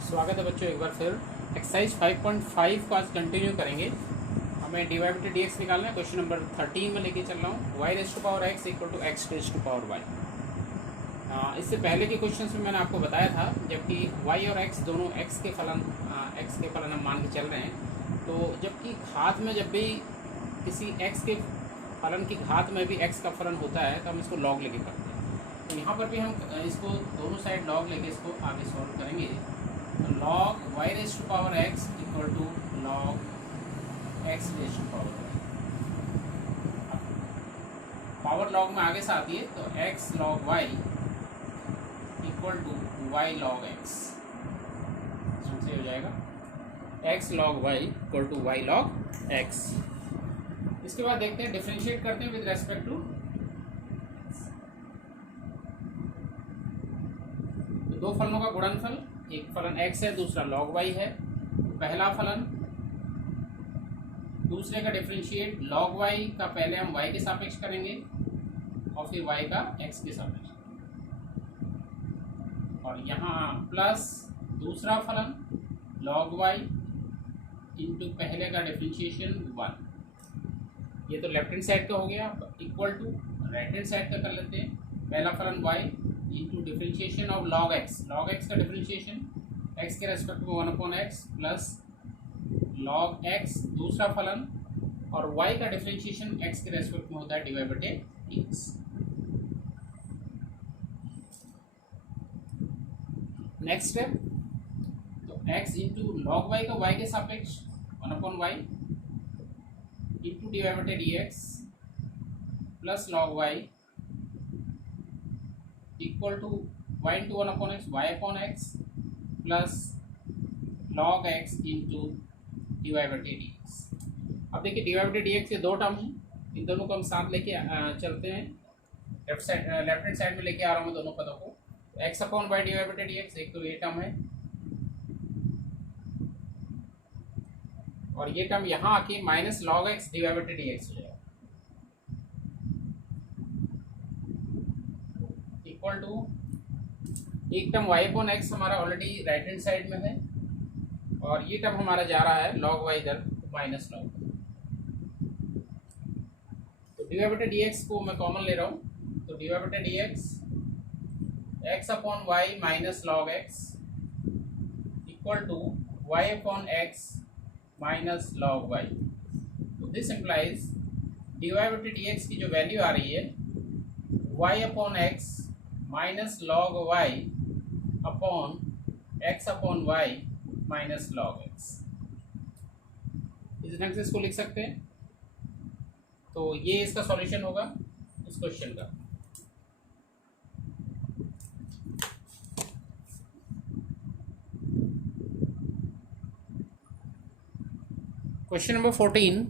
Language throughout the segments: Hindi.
स्वागत है बच्चों, एक बार फिर एक्सरसाइज 5.5 को आज कंटिन्यू करेंगे। हमें डी वाई बटे डी एक्स निकालना है। क्वेश्चन नंबर 13 में लेके चल रहा हूँ। Y raise to power x equal to x raise to power y. इससे पहले के क्वेश्चन में मैंने आपको बताया था, जबकि वाई और एक्स दोनों एक्स के फलन हम मान के चल रहे हैं, तो जबकि घात में जब भी किसी एक्स के फलन की घात में भी एक्स का फलन होता है तो हम इसको लॉग लेके करते हैं। तो यहाँ पर भी हम इसको दोनों साइड लॉग लेके इसको आगे सॉल्व करेंगे। तो log y raise to power x equal to log x raise to power y. Power log में आगे से आती है तो x log y equal to y log x से हो जाएगा। X log y equal to y log x. इसके बाद देखते हैं, डिफरेंशिएट करते हैं विद रेस्पेक्ट टू। तो दो फलनों का गुणनफल, एक फलन x है, दूसरा log y है। पहला फलन दूसरे का डिफरेंशिएट log y का पहले हम y के सापेक्ष करेंगे और फिर y का x के सापेक्ष, और यहाँ प्लस दूसरा फलन log y इंटू पहले का डिफरेंशिएशन 1। ये तो लेफ्ट हैंड साइड का हो गया। Equal to right hand side का कर लेते हैं। पहला फलन y into differentiation of log x का डिफरेंशिएशन x के रेस्पेक्ट में 1/x प्लस log x दूसरा फलन, और y का डिफरेंशिएशन x के रेस्पेक्ट में होता है डिवाइड बटे x। नेक्स्ट स्टेप, तो x इंटू log y का y के सापेक्ष 1/y इंटू डिवाइड बटे dx plus log y equal to y into 1/x y/x plus log x into divide बटे dx। अब देखिए डिवाइड बटे dx ये दो टर्म हैं, इन दोनों को हम साथ लेके चलते हैं। लेफ्ट हैंड साइड में लेके आ रहा हूँ दोनों पदों को। x/y डिवाइड बटे dx एक तो ये टर्म है, और ये टर्म यहाँ आके माइनस log x डिवाइड बटे dx हो जाएगा इक्वल टू एक टर्म y/x हमारा ऑलरेडी राइट हैंड साइड में है, और ये टर्म हमारा जा रहा है log y इधर माइनस log। तो डिवाइड बटे dx को मैं कॉमन ले रहा हूँ, तो डिवाइड बटे dx x/y minus log x equal to y/x minus log y। तो दिस इम्प्लाइज डिवाइड बटे dx की जो वैल्यू आ रही है y/x minus log y upon x/y minus log x। इस ढंग से इसको लिख सकते हैं। तो ये इसका सॉल्यूशन होगा इस क्वेश्चन का। Question number 14,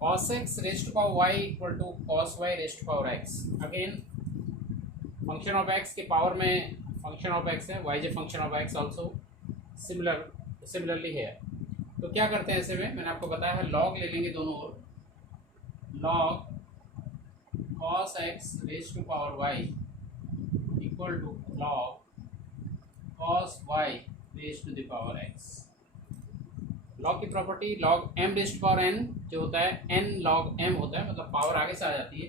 cos x raised to power y equal to cos y raised to power x। Again function of x के पावर में फंक्शन ऑफ x है, y is function of x also similarly है। तो क्या करते हैं ऐसे में, मैंने आपको बताया है log ले लेंगे दोनों ओर। log cos x raised to power y equal to log cos y raised to the power x। log की property log m raised to power n जो होता है n log m होता है, मतलब पावर आगे से आ जाती है।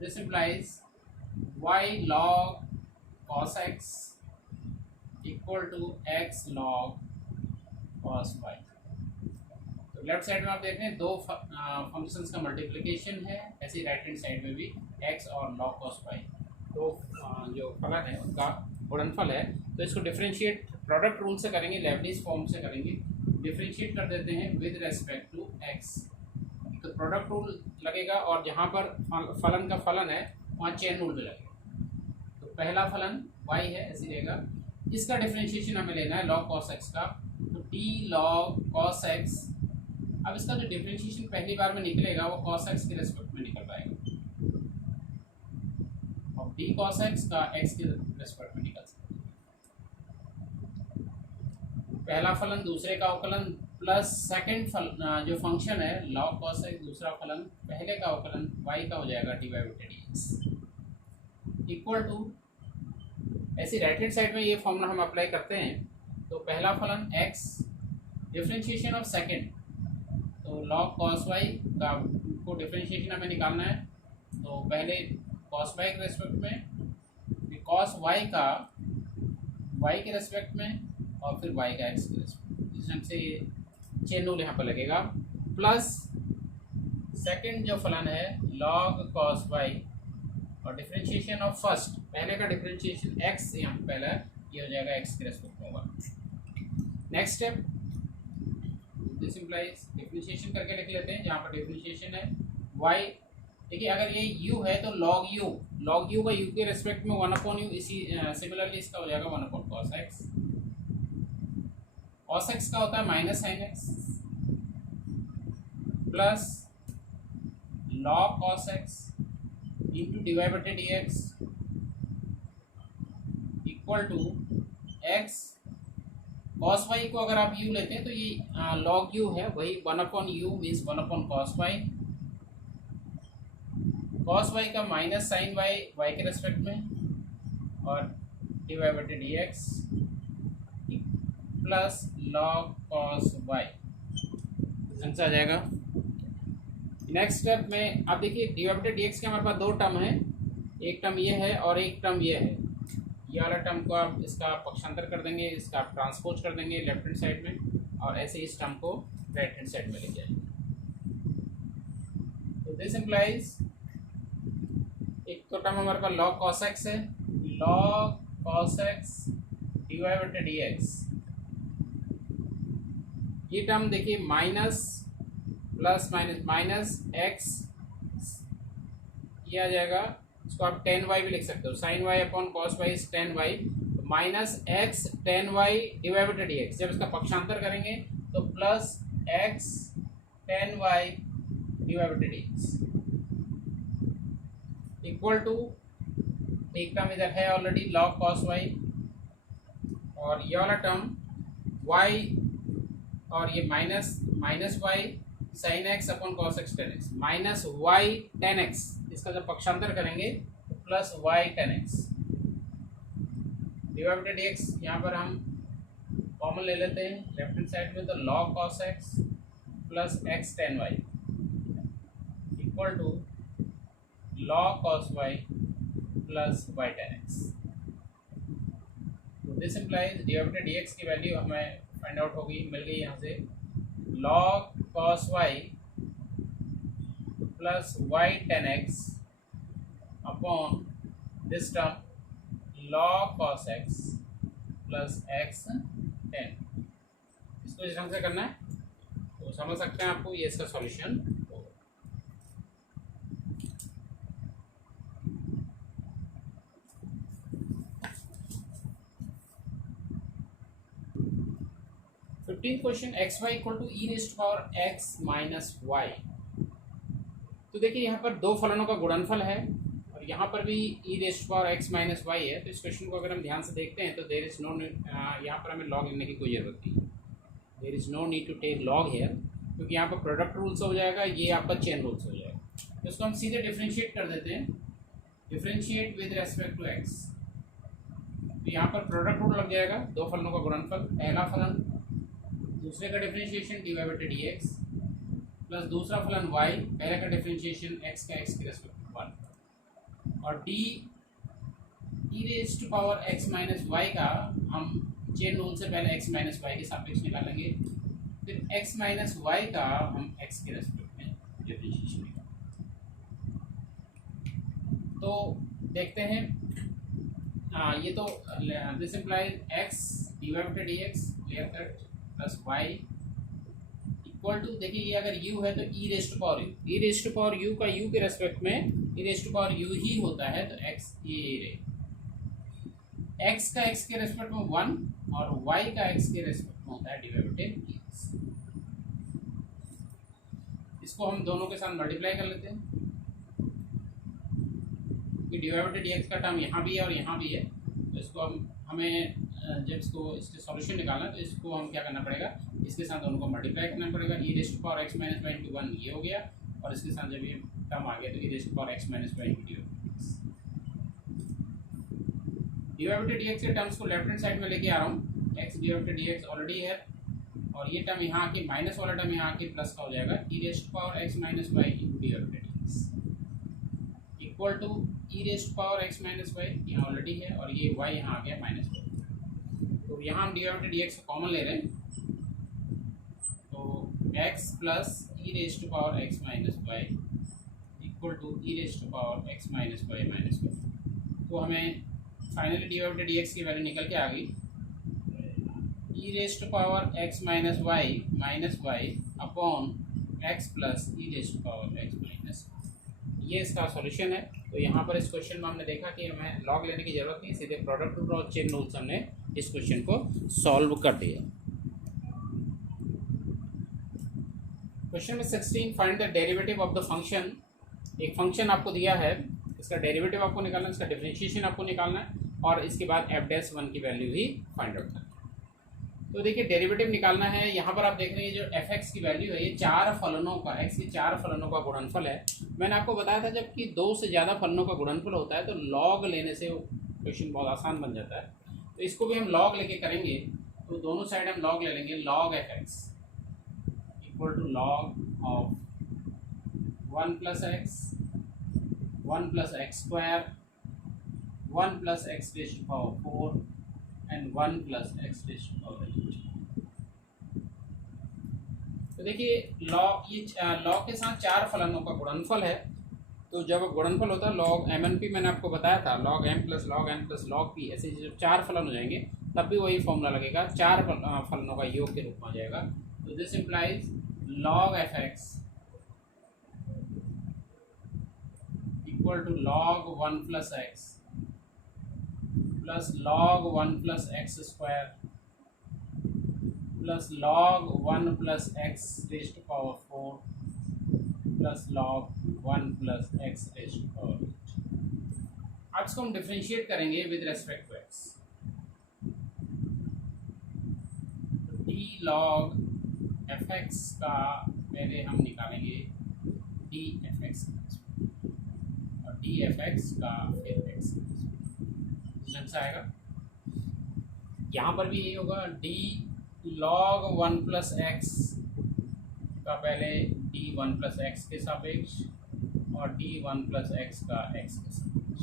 This implies y log cos x equal to x log cos y। तो लेफ्ट साइड में आप देख रहे हैं दो फंक्शंस का मल्टीप्लिकेशन है, ऐसे ही राइट हैंड साइड में भी x और log cos y दो जो फलन है उनका गुणनफल है। तो इसको डिफरेंशिएट प्रोडक्ट रूल से करेंगे, लेबनीज़ फॉर्म से करेंगे। डिफरेंशिएट कर देते हैं विद रेस्पेक्ट टू x। तो प्रोडक्ट रूल लगेगा, और जहाँ पर फलन का फलन है वहाँ चेन रूल भी लगेगा। तो पहला फलन y है, ऐसे रहेगा। इसका डिफरेंशिएशन हमें लेना है log cos x का, तो d log cos x। अब इसका जो डिफरेंशिएशन पहली बार में निकलेगा वो cos x के रेस्पेक्ट में निकल पाएगा, और d cos x का x के रेस्पेक्ट में निकल सकता है। पहला फलन दूसरे का अवकलन प्लस सेकंड फलन जो फंक्शन है log cos x दूसरा फलन पहले का अवकलन y का हो जाएगा डिवाइड बटे dx इक्वल टू ऐसे राइट हैंड साइड में ये फॉर्मूला हम अप्लाई करते हैं। तो पहला फलन x डिफरेंशिएशन ऑफ सेकंड, तो log cos y का को डिफरेंशिएशन हमें निकालना है। तो पहले cos y के रेस्पेक्ट में, cos y का y के रेस्पेक्ट में और फिर y का x के रेस्पेक्ट में, इस ढंग से चेन रूल यहाँ पर लगेगा। प्लस सेकंड जो फलन है log cos y और डिफरेंशिएशन ऑफ फर्स्ट, पहले का डिफरेंशिएशन x यहाँ पे पहला ये हो जाएगा x के रेस्पेक्ट में होगा। Next step, this implies differentiation करके लिख लेते हैं। जहाँ पर डिफरेंशिएशन है y, देखिए अगर ये u है तो log u का u के रेस्पेक्ट में 1/u, इसी सिमिलरली इसका हो जाएगा 1/cos x। cos x का होता है minus sine x plus log cos x into divide बटे D X equal to x cos y को अगर आप u लेते हैं तो ये log u है, वही 1/u means 1/cos y। cos y का माइनस साइन y के रेस्पेक्ट में और डिवाइड बटे D x plus log cos y आ जाएगा। नेक्स्ट स्टेप में आप देखिए डिवाइड बटे डी एक्स के हमारे पास दो टर्म है, एक टर्म ये है और एक टर्म ये है। ये वाला टर्म को आप इसका पक्षांतर कर देंगे, इसका आप ट्रांसपोज कर देंगे लेफ्ट हैंड साइड में और ऐसे इस टर्म को राइट हैंड साइड में लेके आएंगे। तो दिस इम्प्लाइज एक तो टर्म हमारे पास log cos x है, log cos x डिवाइड बटे डी एक्स। ये टर्म देखिए माइनस प्लस माइनस एक्स, ये आ जाएगा। इसको आप tan y भी लिख सकते हो, sin y upon cos y is tan y, minus x tan y divide बटे डी एक्स। जब इसका पक्षांतर करेंगे तो plus x tan y divide बटे डी एक्स इक्वल टू, एक टर्म इधर है ऑलरेडी log cos y और ये वाला टर्म y और ये minus y sin x upon cos x tan x minus y tan x, इसका जब पक्षांतर करेंगे तो plus y tan x divide by dx। यहाँ पर हम कॉमन ले लेते हैं लेफ्ट हैंड साइड में, तो log cos x plus x tan y equal to log cos y plus y tan x। तो this implies divide by dx की वैल्यू हमें फाइंड आउट होगी, मिल गई यहाँ से log cos y plus y tan x upon this term log cos x plus x tan। इसको इस ढंग से करना है तो समझ सकते हैं आपको ये इसका सॉल्यूशन होगा। Question x y equal to e raised power x minus Y. तो देखिए यहाँ पर दो फलनों का गुणनफल है और यहाँ पर भी e raised power x minus Y है। तो इस क्वेश्चन को अगर हम ध्यान से देखते हैं तो देयर इज नो, यहाँ पर हमें लॉग लेने की कोई ज़रूरत नहीं, there is no need to take log here, क्योंकि यहाँ पर प्रोडक्ट रूल्स हो जाएगा, ये आपका चेन रूल्स हो जाएगा। तो इसको हम सीधे डिफ्रेंशिएट कर देते हैं, differentiate with respect to x. तो यहाँ पर प्रोडक्ट रूल लग जाएगा, दो फलनों का गुणनफल, पहला फलन दूसरे का डिफरेंशिएशन डी वाई बटे डी एक्स प्लस दूसरा फलन y, पहले का डिफरेंशिएशन x का x के रेस्पेक्ट में 1 और d e raise to power x minus y का हम चेन रूल से पहले x माइनस वाई के सापेक्ष निकालेंगे, फिर x माइनस वाई का हम x के रेस्पेक्ट में डिफरेंशिएशन निकालेंगे। तो देखते हैं, ये तो this implies x D Y बटे D X clear cut plus Y equal to, देखिए ये अगर u है तो e raise to power u, e raise to power u का u के रेस्पेक्ट में e raise to power u ही होता है, तो x ये x का x के रेस्पेक्ट में 1 और y का x के रेस्पेक्ट में होता है डिवाइड बाय dx। इसको हम दोनों के साथ मल्टीप्लाई कर लेते हैं कि डिवाइड बाय dx का टर्म यहाँ भी है और यहाँ भी है। तो इसको हमें जब इसके सॉल्यूशन निकालना तो इसको हम क्या करना पड़ेगा, इसके साथ दोनों को मल्टीप्लाई करना पड़ेगा। E raise to power x minus Y into 1 ये हो गया और इसके साथ जब ये टर्म आ गया तो e raise to power x minus Y into divided D x के टर्म्स को लेफ्ट हैंड साइड में लेके आ रहा हूँ। X divided D x already है और ये टर्म यहाँ आके माइनस वाला टर्म यहाँ आके प्लस का हो जाएगा e raised power x minus Y into divided X equal to e raised power x minus Y यहाँ ऑलरेडी है और ये वाई यहाँ आ गया माइनस वाई। तो यहाँ हम डिवाइडेड डी एक्स कॉमन ले रहे हैं तो X plus e raised power x minus Y equal to e raised power x minus Y minus Y. तो हमें फाइनली डिवाइडेड डी एक्स की वैल्यू निकल के आ गई e raised power x minus Y upon X plus e raised power x minus. ये इसका सॉल्यूशन है। तो यहाँ पर इस क्वेश्चन में हमने देखा कि हमें लॉग लेने की जरूरत नहीं, सीधे product to product chain rule से हमने इस क्वेश्चन को सॉल्व कर दिया। क्वेश्चन में 16 find the derivative of the function. एक फंक्शन आपको दिया है, इसका डेरिवेटिव आपको निकालना है, इसका डिफरेंशिएशन आपको निकालना है और इसके बाद f'(1) की वैल्यू भी फाइंड आउट करना है। तो देखिए डेरिवेटिव निकालना है। यहाँ पर आप देख रहे हैं जो f(x) की वैल्यू है ये चार फलनों का x के चार फलनों का गुणनफल है। मैंने आपको बताया था जबकि दो से ज़्यादा फलनों का गुणनफल होता है तो लॉग लेने से क्वेश्चन बहुत आसान बन जाता है। तो इसको भी हम लॉग लेके करेंगे तो दोनों साइड हम लॉग ले लेंगे। Log f(x) equal to log of 1 + x 1 + x square 1 + x⁴ and 1 + x⁴। तो देखिए लॉग लॉग के साथ चार फलनों का गुणनफल है। तो जब गुणनफल होता है लॉग m(n)p) मैंने आपको बताया था log m + log n + log p, ऐसे जब चार फलन हो जाएंगे तब भी वही फॉर्मूला लगेगा, चार फलनों का योग के रूप में आ जाएगा। तो this implies log f(x) equal to log 1 + x plus log 1 + x² plus log 1 + x⁴ plus log 1 + x⁴। अब इसको हम डिफरेंशिएट करेंगे with respect to x। d log f(x) का पहले हम निकालेंगे df(x) और df(x) का फिर x से आएगा। यहाँ पर भी यही होगा d log 1 + x का पहले d1 + x के सापेक्ष और d1 + x का x के सापेक्ष,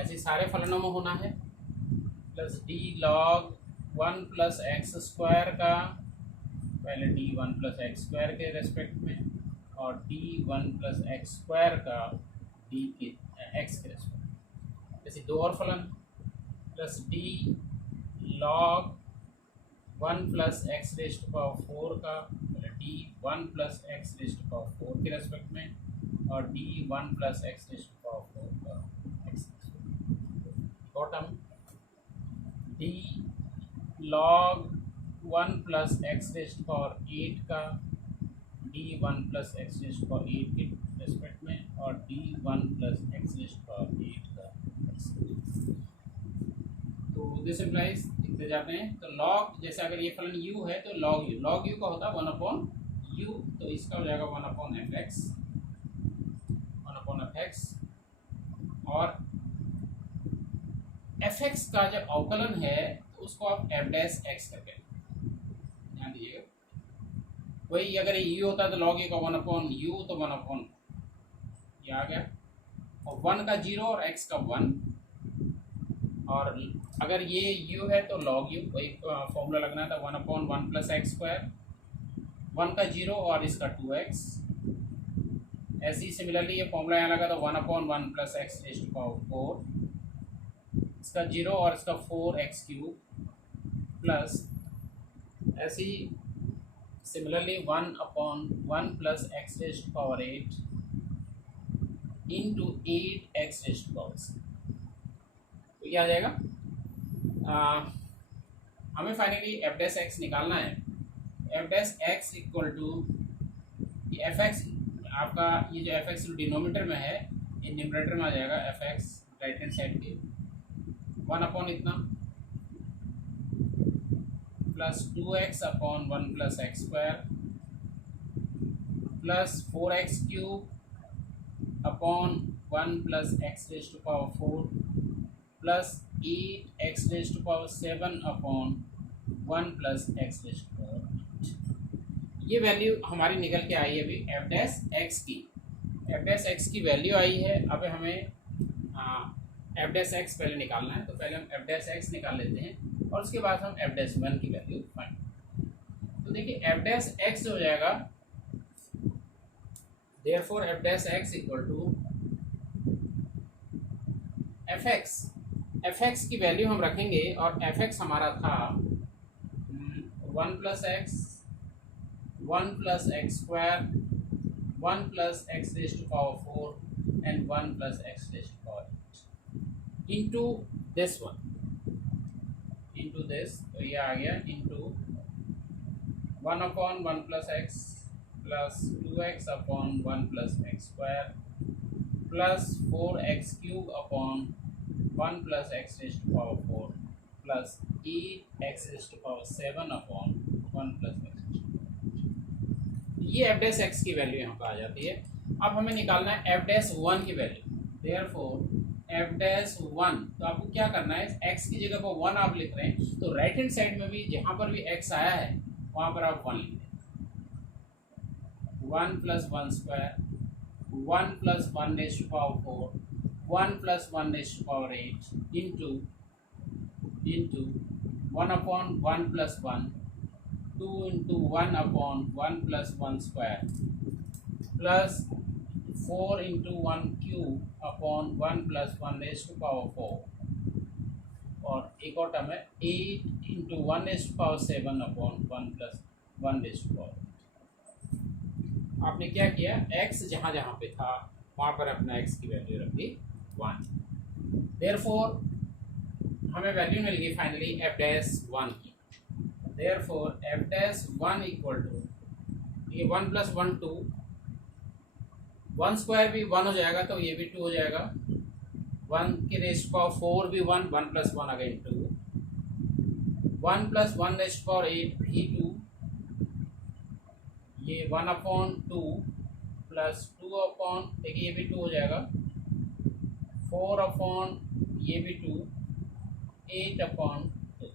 ऐसे सारे फलनों में होना है। प्लस d log 1 + x² का पहले d1 + x² के रेस्पेक्ट में और d1 + x² का d के x के रेस्पेक्ट में, जैसे दो और फलन प्लस d log 1 + x⁴ का d1 + x⁴ के रेस्पेक्ट में और d1 + x⁴ का x। Bottom d log 1 + x⁴ का d1 + x⁴ के रेस्पेक्ट में और d1 + x⁴ का x। तो दिस इम्प्लाइज लिखते जाते हैं। तो log जैसे अगर ये फलन u है तो log u का होता है 1/u, तो इसका हो जाएगा 1/fx और fx का जब अवकलन है तो उसको आप f'(x) करके ध्यान दीजिएगा। वही अगर ये u होता है तो log a का 1/u तो 1/, ये आ गया और 1 का 0 और x का 1, और अगर ये u है तो log u, वही फॉर्मूला लगना था 1/1 + x², 1 का 0 और इसका 2x। ऐसे ही सिमिलरली ये फॉर्मूला यहाँ लगा था 1/1 + x⁴, इसका 0 और इसका 4x³ प्लस ऐसे ही सिमिलरली 1/1 + x⁴ इंटू 8x⁴। तो क्या आ जाएगा, हमें फाइनली f'(x) निकालना है। f'(x) इक्वल टू f(x) आपका ये जो f(x) डिनोमिनेटर में है ये न्यूमरेटर में आ जाएगा। f(x) राइट हैंड साइड के 1/ इतना plus 2x/1 + x² plus 4x³ upon 1 + x⁴ plus 8x⁻7 upon 1 plus x⁻8। ये वैल्यू हमारी निकल के आई है अभी एफ डैश एक्स की। एफ डैश एक्स की वैल्यू आई है। अब हमें एफ डैश एक्स पहले निकालना है, तो पहले हम एफ डैश एक्स निकाल लेते हैं और उसके बाद हम एफ डैश वन की वैल्यू फाइंड। तो देखिए एफ डैश एक्स हो जाएगा, therefore f dash x equal to f x. F x की वैल्यू हम रखेंगे और एफ एक्स हमारा था 1 plus x, 1 plus x square, 1 plus x⁴ and 1 plus x⁴ into this one, into this, तो ये आ गया into 1 upon 1 plus x plus 2x upon 1 plus x square plus 4x³ upon 1 plus x⁴ plus 8x⁻7 upon 1 plus x। ये एफ डैश एक्स की वैल्यू यहाँ पर आ जाती है। अब हमें निकालना है एफ डैश वन की value. Therefore f dash one, तो आपको क्या करना है, एक्स की जगह पर 1 आप लिख रहे हैं तो राइट हैंड साइड में भी जहाँ पर भी एक्स आया है वहाँ पर आप 1 लिख दें। 1 plus 1 square, 1 plus 1⁴, 1 plus 1⁴ into 1 upon 1 plus 1, 2 into 1 upon 1 plus 1 square plus 4 into 1³ upon 1 plus 1⁴, और एक और टर्म है 8 इंटू 1⁻7 अपॉन 1 प्लस 1⁴। आपने क्या किया, x जहाँ जहाँ पे था वहाँ पर अपना x की वैल्यू रख दी 1। देयरफॉर हमें वैल्यू मिल गई फाइनली एफ डैश वन की। Therefore f dash one equal to, ये 1 प्लस 1 2, 1 स्क्वायर भी 1 हो जाएगा तो ये भी 2 हो जाएगा, 1⁴ भी 1, 1 प्लस 1 अगेन 2, 1 प्लस 1⁴ भी 2, ये 1 अपॉन 2 प्लस 2 अपॉन, देखिए ये भी 2 हो जाएगा, 4 अपॉन ये भी 2, 8 अपॉन 2।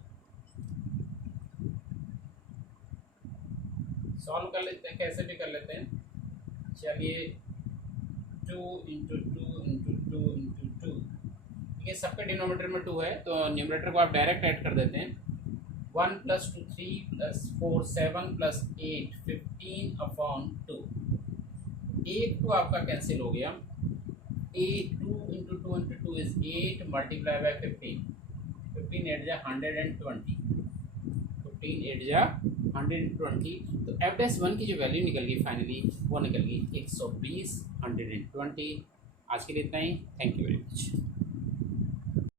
सॉल्व कर लेते हैं, कैसे भी कर लेते हैं। चलिए 2 इंटू 2 इंटू 2 इंटू 2, ये सबके डिनोमीटर में 2 है तो न्यूमरेटर को आप डायरेक्ट ऐड कर देते हैं। 1 प्लस 2 3 प्लस 4 7 प्लस 8 15 अपॉन 2। 8 2 आपका कैंसिल हो गया, 8 2 into 2 into 2 is 8 multiply by 15, 15 8 जा 120, 15 8 जा 120। तो एफ डैश वन की जो वैल्यू निकल गई फाइनली वो निकल गई 120 120। आज के लिए इतना ही, थैंक यू वेरी मच।